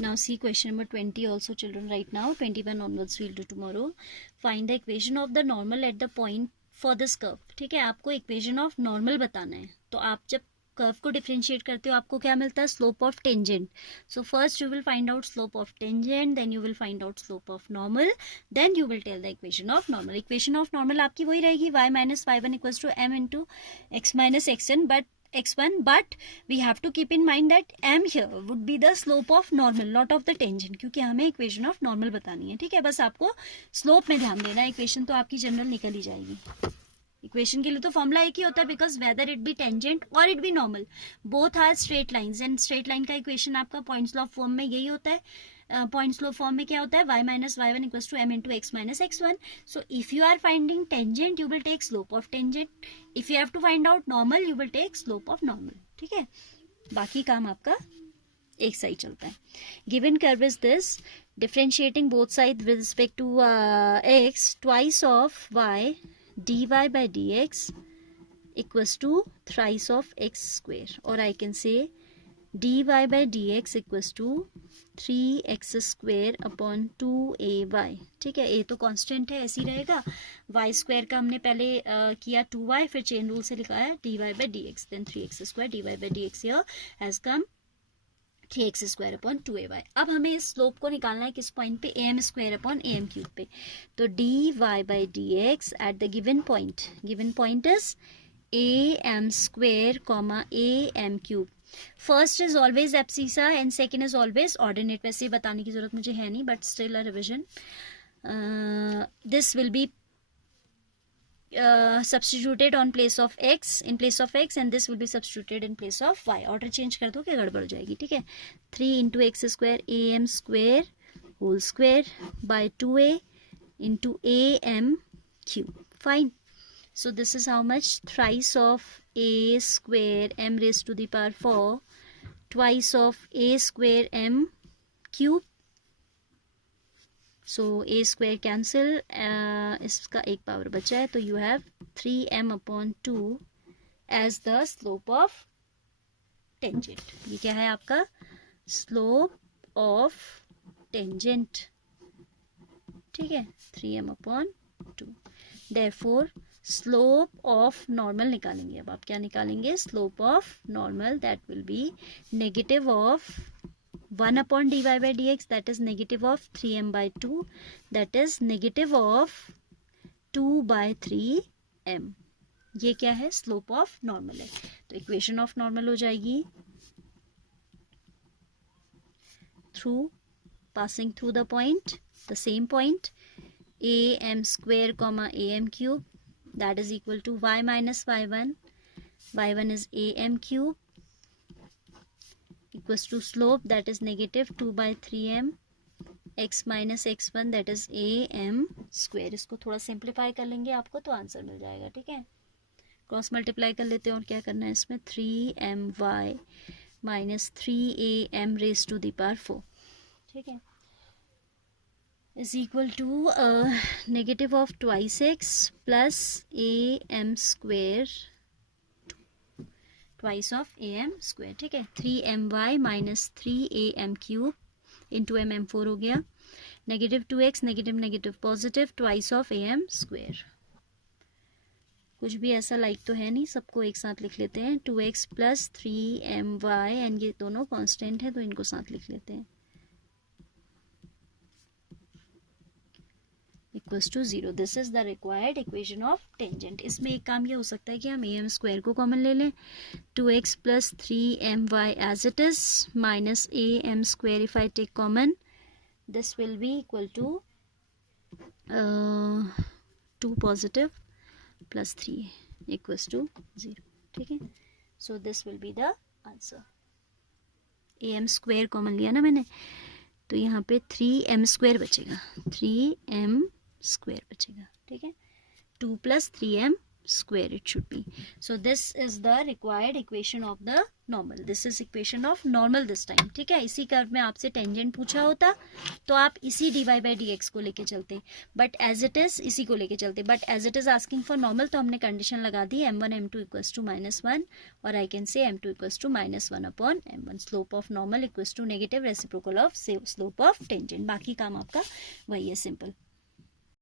Now see question number 20 also, children. Right now 21 onwards we'll do tomorrow. Find the equation of the normal at the point for this curve. ठीक है, आपको equation of normal बताना है. तो आप जब curve को differentiate करते हो आपको क्या मिलता है? Slope of tangent. So first you will find out slope of tangent, then you will find out slope of normal, then you will tell the equation of normal. Equation of normal आपकी वही रहेगी, y minus y1 equals to m into x minus xn, but x1, but we have to keep in mind that m here would be the slope of normal, not of the tangent, क्योंकि हमें equation of normal बतानी है. ठीक है, बस आपको slope में ध्यान देना है. इक्वेशन तो आपकी जनरल निकल ही जाएगी. इक्वेशन के लिए तो फॉर्मूला एक ही होता है, because whether it be tangent or it be normal, both are straight lines, and straight line का इक्वेशन आपका पॉइंट्स लॉ फॉर्म में यही होता है. पॉइंट्स लॉ फॉर्म में क्या होता है? y minus y1 equals to m into x minus x1. So if you are finding tangent you will take slope of tangent, if you have to find out normal you will take slope of normal. ठीक है, बाकी काम आपका एक side चलता है. Given curve is this, differentiating both side with respect to x, twice of y dy by dx equals to thrice of x square, or I can say dy by dx equals to 3x square upon 2ay. ठीक है, a तो constant है, ऐसे ही रहेगा. y square का हमने पहले किया 2y, फिर चेन रूल से लिखा है dy by dx, then 3x square dy by dx here has come 3x square upon 2ay. अब हमें इस स्लोप को निकालना है किस पॉइंट पे? am square upon am cube पे. तो dy by dx at the given point is am square comma am cube. First is always abscissa and second is always ordinate. वैसे बताने की जरूरत मुझे है नहीं, but still a revision. This will B substituted on place of x, in place of x, and this will be substituted in place of y. Order change कर दो कि गड़बड़ हो जाएगी. ठीक है, 3 into x square am square whole square by 2a into am cube. Fine. So this is how much? Thrice of a square m raised to the power 4, twice of a square m cube. So a square cancel, इसका एक power बचा है, तो you have 3m upon 2 as the slope of tangent. ये क्या है आपका? slope of tangent. ठीक है, 3m upon 2. Therefore slope of normal निकालेंगे. अब आप क्या निकालेंगे? slope of normal, that will be negative of 1 upon dy by dx, that is negative of 3m by 2, that is negative of 2 by 3m. ये क्या है? स्लोप ऑफ नॉर्मल है. तो इक्वेशन ऑफ नॉर्मल हो जाएगी through passing through the point, the same point am square comma am cube, that is equal to y minus y1 is am cube equals to slope, that is negative 2 by 3m, x minus x1, that is am square. इसको थोड़ा simplify कर लेंगे आपको तो answer मिल जाएगा. ठीक है, cross multiply कर लेते हैं और क्या करना है इसमें? 3my minus 3am raised to the power 4. ठीक है, is equal to negative of twice x plus am square twice of am square. ठीक है, 3my minus 3am cube into m4 हो गया, negative 2x negative negative positive twice of am square. कुछ भी ऐसा like तो है नहीं, सबको एक साथ लिख लेते हैं. 2x प्लस 3my, एंड ये दोनों कांस्टेंट है तो इनको साथ लिख लेते हैं, equals to 0. This is the required equation of tangent. इसमें एक काम ये हो सकता है कि हम am स्क्वायर को कॉमन ले लें. 2x plus 3my as it is minus am square if I take common, this will be equal to 2 positive plus 3 equals to 0. ठीक है, so this will be the answer. am square common लिया ना मैंने, तो यहाँ पे 3m square बचेगा, 3m square बचेगा. ठीक है, 2 plus 3m square it should be. So this is the required equation of the normal. This is equation of normal this time. ठीक है, इसी कर्व में आपसे टेंजेंट पूछा होता तो आप इसी dy by dx को लेके चलते, बट एज इट इज इसी को लेके चलते, but as it is asking for normal तो हमने कंडीशन लगा दी m1 m2 इक्वल्स टू -1 और आई can say m2 equals to -1 upon m1. Slope of normal equals to negative reciprocal of slope of tangent. बाकी काम आपका वही है, सिंपल.